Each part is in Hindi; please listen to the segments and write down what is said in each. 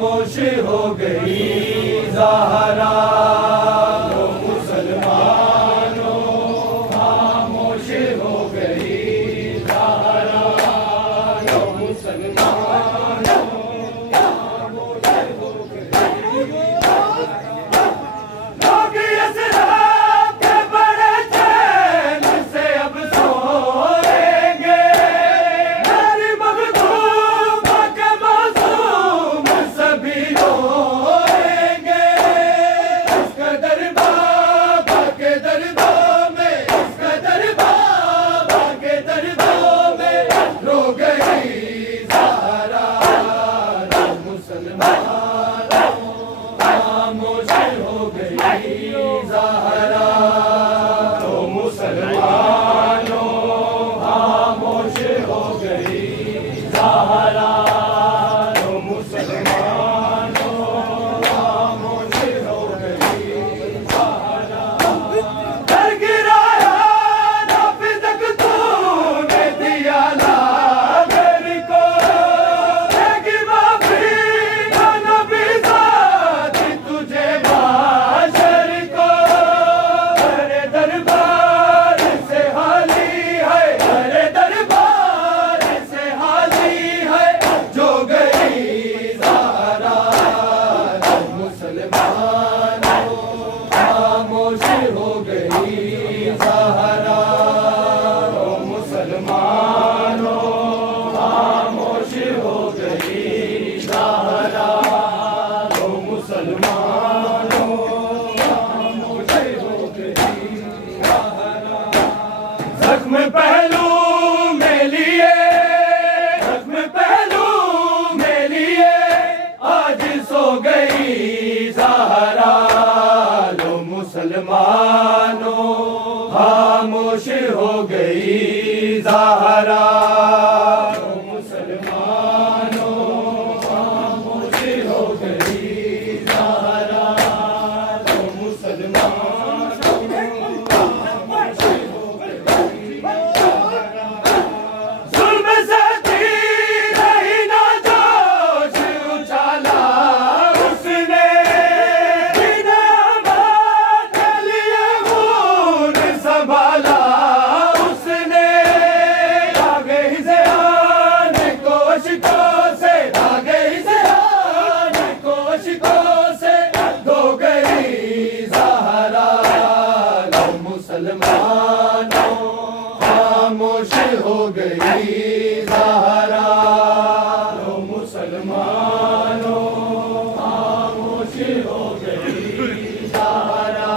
खामोश हो गई ज़हरा। लो मुसलमानों खामोश हो गई ज़हरा। लो मुसलमानों खामोश हो गई ज़हरा। लोग इसराफ के बड़े चैन से अब सोएंगे। मेरी मखदूम के मासूम सभी रोएंगे। इसका दरबार के दरबार में, इसका दरबार के दरबार में रो गई ज़हरा। लो मुसलमानों खामोश हो गई ज़हरा। लो मुसलमानों खामोश हो गई ज़हरा। लो मुसलमानों खामोश हो गई ज़हरा। डर गिराया नाफिज़क तूने दिया लागर को। देगी माफ़ी ना नबी ज़ात तुझे माशर को। अरे दरबार से हाली है, अरे दरबार से हाली है जो गई ज़हरा। लो मुसलमानों खामोश हो गई ज़हरा। लो मुसलमानों खामोश हो गई ज़हरा। लो मुसलमानों खामोश हो गई ज़हरा। ज़ख्म पहलू में लिए, ज़ख्म पहलू में लिए आज सो गई ज़हरा। लो मुसलमानों खामोश हो गई ज़हरा। लो मुसलमानों खामोश हो गई ज़हरा। लो मुसलमानों खामोश हो गई ज़हरा। जुल्म से थी रही ना जोश उछाला उसने। बिना अमान के लिए खून संभाला उसने। भागे ही ज़ियान कोशिकों से, भागे ही ज़ियान कोशिकों से धो गई ज़हरा। लो मुसलमानों खामोश हो गई ज़हरा। लो मुसलमानों खामोश हो गई ज़हरा।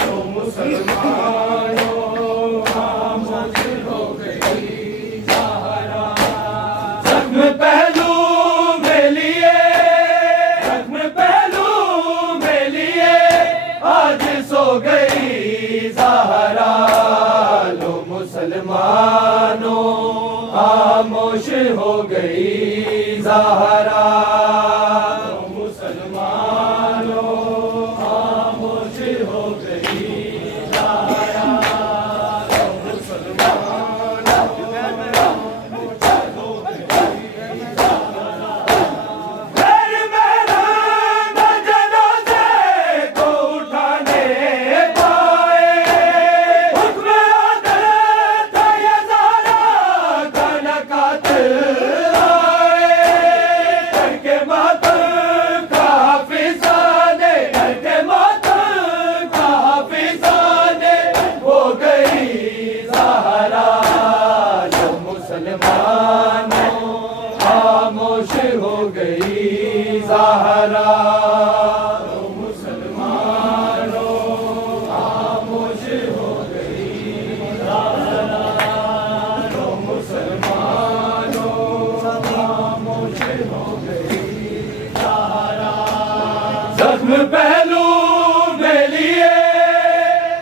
लो मुसलमानों खामोश हो गई ज़हरा। ज़ख्म पहलू में लिए, ज़ख्म पहलू में लिए आज सो गई ज़हरा। लो मुसलमानों खामोश हो गई ज़हरा। लो मुसलमानों खामोश हो गई ज़हरा। लो मुसलमानों खामोश हो गई ज़हरा। मेरे महरान जनाज़े को उठाने पाए। हुक्म अदल था ये ज़हरा का नकातिल आए। करके मातम का हाफिज़ाने, करके मातम का हाफिज़ाने हो गई ज़हरा। लो मुसलमानों खामोश हो गई ज़हरा। लो मुसलमानों खामोश हो गई ज़हरा। लो मुसलमानों खामोश हो गई ज़हरा। ज़ख्म पहलू में लिए,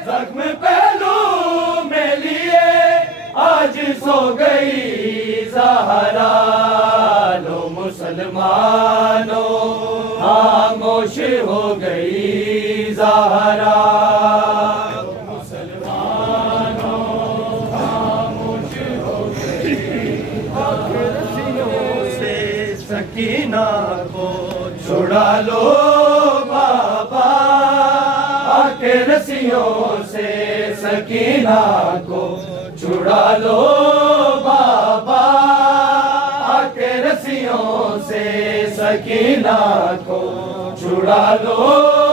ज़ख्म पहलू में लिए आज सो गई ज़हरा। लो मुसलमानों खामोश हो गई ज़हरा। लो मुसलमानों खामोश हो गई। सकीना को छुड़ा लो बाबा आके रस्सियों से सकीना को, छुड़ा लो बाबा आके रस्सियों से सकीना को, छुड़ा लो